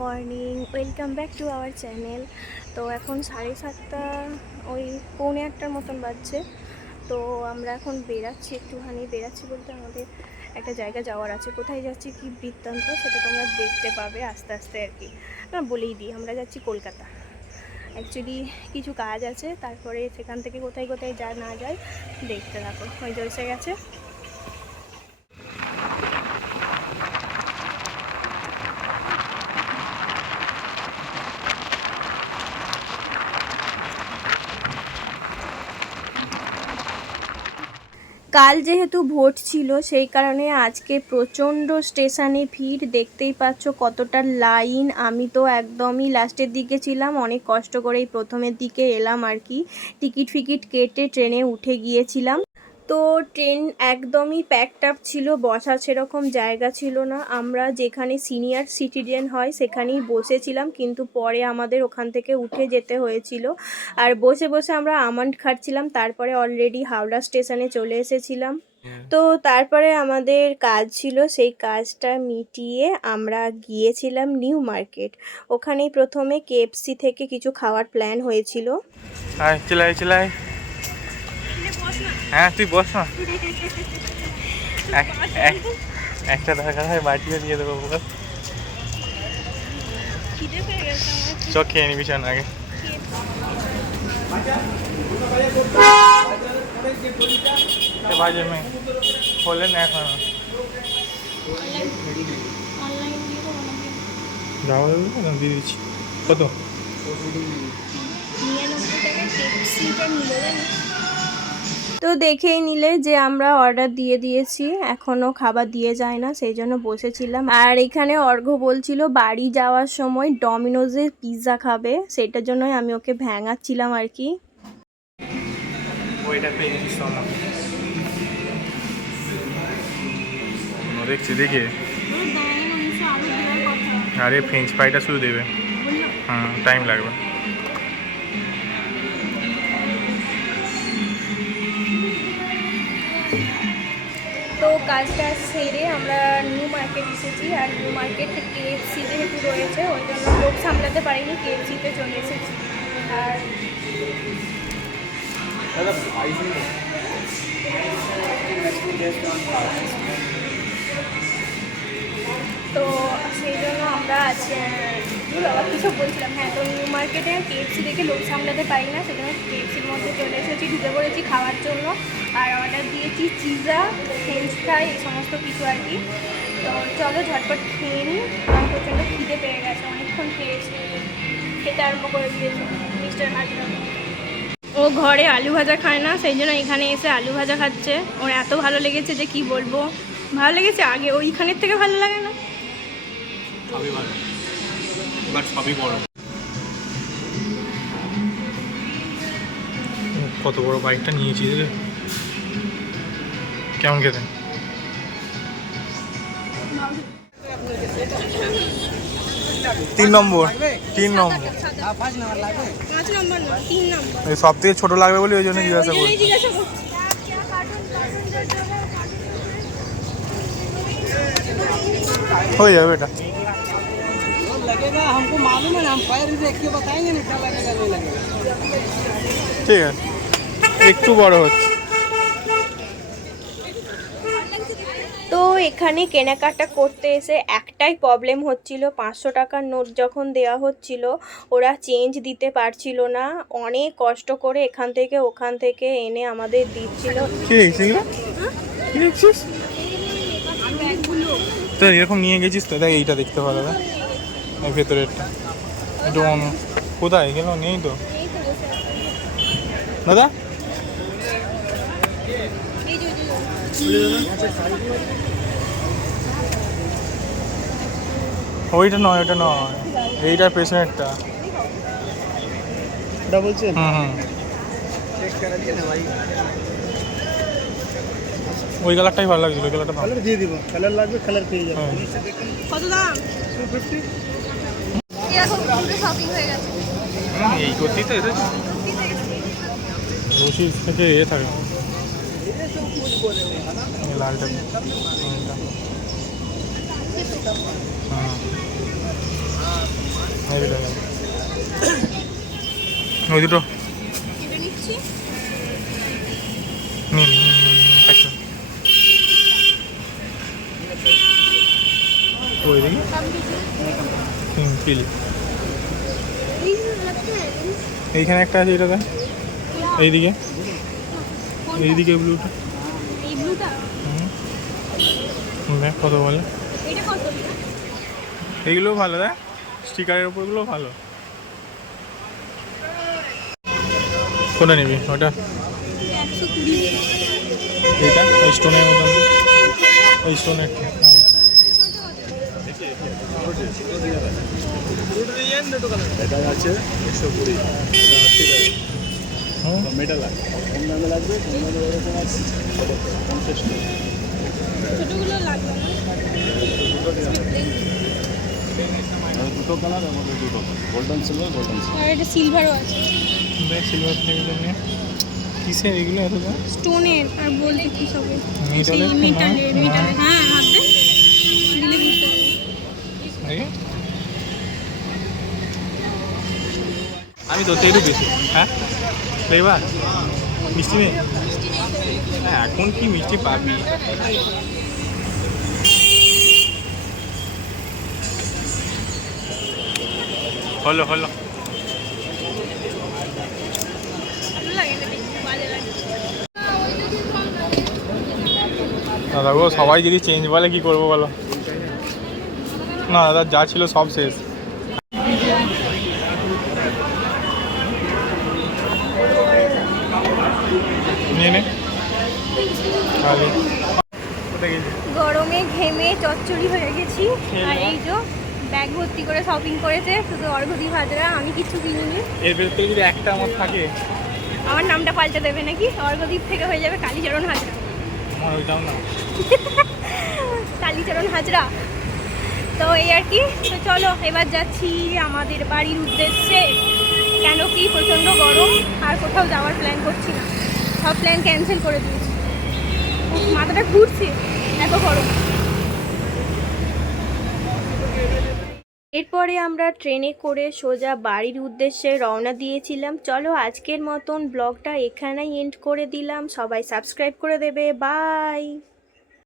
Morning, welcome back to our channel. তো এখন 7:30, ওই 7:45 মতন বাজছে। তো আমরা এখন বেরাচ্ছি বলতে আমাদের একটা জায়গা যাওয়ার আছে। কোথায় যাচ্ছি, কি বৃত্তান্ত, সেটা তোমরা দেখতে পাবে আস্তে আস্তে আর কি। বলেই দিই, আমরা যাচ্ছি কলকাতা। অ্যাকচুয়ালি কিছু কাজ আছে, তারপরে সেখান থেকে কোথায় কোথায় না যায় দেখতে থাকো। ওই যে এসে গেছে। কাল যেহেতু ভোট ছিল, সেই কারণে আজকে প্রচণ্ড স্টেশনে ভিড়। দেখতেই পাচ্ছ কতটা লাইন। আমি তো একদমই লাস্টের দিকে ছিলাম, অনেক কষ্ট করেই প্রথমের দিকে এলাম আর কি। টিকিট কেটে ট্রেনে উঠে গিয়েছিলাম। তো ট্রেন একদমই প্যাকড আপ ছিল, বসার সেরকম জায়গা ছিল না। আমরা যেখানে সিনিয়র সিটিজেন হয় সেখানেই বসেছিলাম, কিন্তু পরে আমাদের ওখান থেকে উঠে যেতে হয়েছিল। আর বসে বসে আমরা আমন্ড খাচ্ছিলাম। তারপরে অলরেডি হাওড়া স্টেশনে চলে এসেছিলাম। তো তারপরে আমাদের কাজ ছিল, সেই কাজটা মিটিয়ে আমরা গিয়েছিলাম নিউ মার্কেট। ওখানেই প্রথমে কেএফসি থেকে কিছু খাওয়ার প্ল্যান হয়েছিল। চিলাই হ্যাঁ, তুই বস না। একটা দরকার হয়, বাটিও দিয়ে দেবো। চোখ খেয়ে নিবি শোন আগে। বাজে মেয়ে হলেন এখন যাওয়া যাবে, দিয়ে দিচ্ছি। কত? তো দেখেই নিলে যে আমরা অর্ডার দিয়ে দিয়েছি, এখনও খাবার দিয়ে যায় না, সেই জন্য বসেছিলাম। আর এখানে অর্ঘ্য বলছিল বাড়ি যাওয়ার সময় ডমিনোজের পিৎজা খাবে, সেটার জন্যই আমি ওকে ভ্যাঙাচ্ছিলাম আর কি। দেখছি দেখে, আরে ফ্রেঞ্চ ফ্রাইটা শুধু দেবে। টাইম লাগবে। তো কাজটা সেরে আমরা নিউ মার্কেট এসেছি। আর নিউ মার্কেটে কেএফসি যেহেতু রয়েছে, ওই জন্য লোক সামলাতে পারিনি, কেএফসিতে চলে এসেছি। আর তো সেই জন্য আমরা বাবা কিছু বলছিলাম, হ্যাঁ। তো নিউ মার্কেটে কেএফসি দেখে লোক সামলাতে পারি না, সেজন্য কেএফসির মধ্যে চলে এসেছি, ঢুকে পড়েছি খাওয়ার জন্য। আর অর্ডার দিয়েছি পিৎজা, ফ্রেঞ্চ ফ্রাই, এই সমস্ত কিছু আর কি। তো চলো ঝটপট খেয়ে নিই, কারণ প্রচণ্ড খিদে পেয়ে গেছে, অনেকক্ষণ খেয়েছি, খেতে আরম্ভ করে দিয়েছি মিস্টার হাজরা। ও ঘরে আলু ভাজা খায় না, সেই জন্য এখানে এসে আলু ভাজা খাচ্ছে। ওর এত ভালো লেগেছে যে কি বলবো, ভালো লেগেছে। আগে ওইখানের থেকে ভালো লাগে না? সবই ভালো, বাট সবই বড়। কত বড় বাইকটা নিয়েছি রে, কেমন খেতে? তিন নম্বর সব থেকে ছোট লাগবে বলে ওই জন্য জিজ্ঞাসা করছি। হয়ে যাবে এটা। ঠিক আছে, একটু বড় হচ্ছে। তো এখানে কেনাকাটা করতে এসে একটাই প্রবলেম হচ্ছিল, 500 টাকার নোট যখন দেওয়া হচ্ছিল ওরা চেঞ্জ দিতে পারছিল না। অনেক কষ্ট করে এখান থেকে ওখান থেকে এনে আমাদের দিচ্ছিল। তো এরকম নিয়ে গেছিস তো, দেখ এইটা দেখতে ভালো হবে, ভেতরেরটা একটু কোথায় গেল, নেই তো দাদা। ওইটা নয়, ওইটা নয়, এইটা পেছনেরটা বলছেন। ওই কালারটাই ভালো লাগছিল, ওই কালারটা ভালো দিয়ে দিব। কালার লাগবে, কালার পেয়ে যাবে। কত দাম? 250। এখন পুরো শপিং হয়ে গেছে। এই করতেই তো এসেছে, রশিদ থেকে এ থাকে লালটা। হ্যাঁ হেভি লাগে। ওই দুটো এটা নিচ্ছি। নিন একটা ওই দেখি সিম্পল। এইখানে একটা আছে, এটা দেখ এইদিকে, এইদিকে ব্লুটা। এই ব্লুটা দেখ কত বলে। এটা কত? এইগুলোও ভালো, দেখ স্টিকারের ওপরগুলো ভালো। কোনটা নিবি? ওটা 120। এইটা ওই স্টোনের মতন, ওই স্টোনের। হ্যাঁ এটা আছে 120, মেটাল আছে, কম দামে লাগবে, কম দামে এরকম আছে 50 টাকা। ছোটগুলো লাগবে না। দুটো কালার, আমাদের দুটো গোল্ডেন সিলভার, গোল্ডেন সিলভার। আর এটা সিলভারও আছে। দেখ সিলভার টেবিলের নিয়ে কিসের এগুলো এত দাম? স্টোনের আর বলতে কি সবে মেটালের তো না? মেটালের হ্যাঁ হাত দে দিলে বুঝতে পারবি। দেখি। আমি তো একটু বেশি। হ্যাঁ ফ্লেভার মিষ্টি নেই? হ্যাঁ এখন কি মিষ্টি পাবি? হলো হলো। ভালো লাগে না, দেখতে বাজে লাগে। দাদা গো, সবাই যদি চেঞ্জ বলে কি করবো বলো? না দাদা, যা ছিল সব শেষ। নিয়ে নে খালি। কোথায় গেছি? গরমে ঘেমে চচ্চড়ি হয়ে গেছি। আর এই যে ব্যাগ ভর্তি করে শপিং করেছে শুধু অর্ঘদীপ হাজরা, আমি কিছু কিনিনি। এর ভেতরে যদি একটা আমার থাকে, আমার নামটা পাল্টে দেবে নাকি? অর্ঘদীপ থেকে হয়ে যাবে কালীচরণ হাজরা। আমার ওইটাও না। কালীচরণ হাজরা। তো এই আর কি। তো চলো এবার যাচ্ছি আমাদের বাড়ির উদ্দেশ্যে। কেন কি প্রচণ্ড গরম, আর কোথাও যাওয়ার প্ল্যান করছি না, সব প্ল্যান ক্যান্সেল করে দিয়েছি। উফ, মাথাটা ঘুরছে এত গরম। এরপরে আমরা ট্রেনে করে সোজা বাড়ির উদ্দেশ্যে রওনা দিয়েছিলাম। চলো আজকের মতন ব্লগটা এখানেই এন্ড করে দিলাম। সবাই সাবস্ক্রাইব করে দেবে। বাই।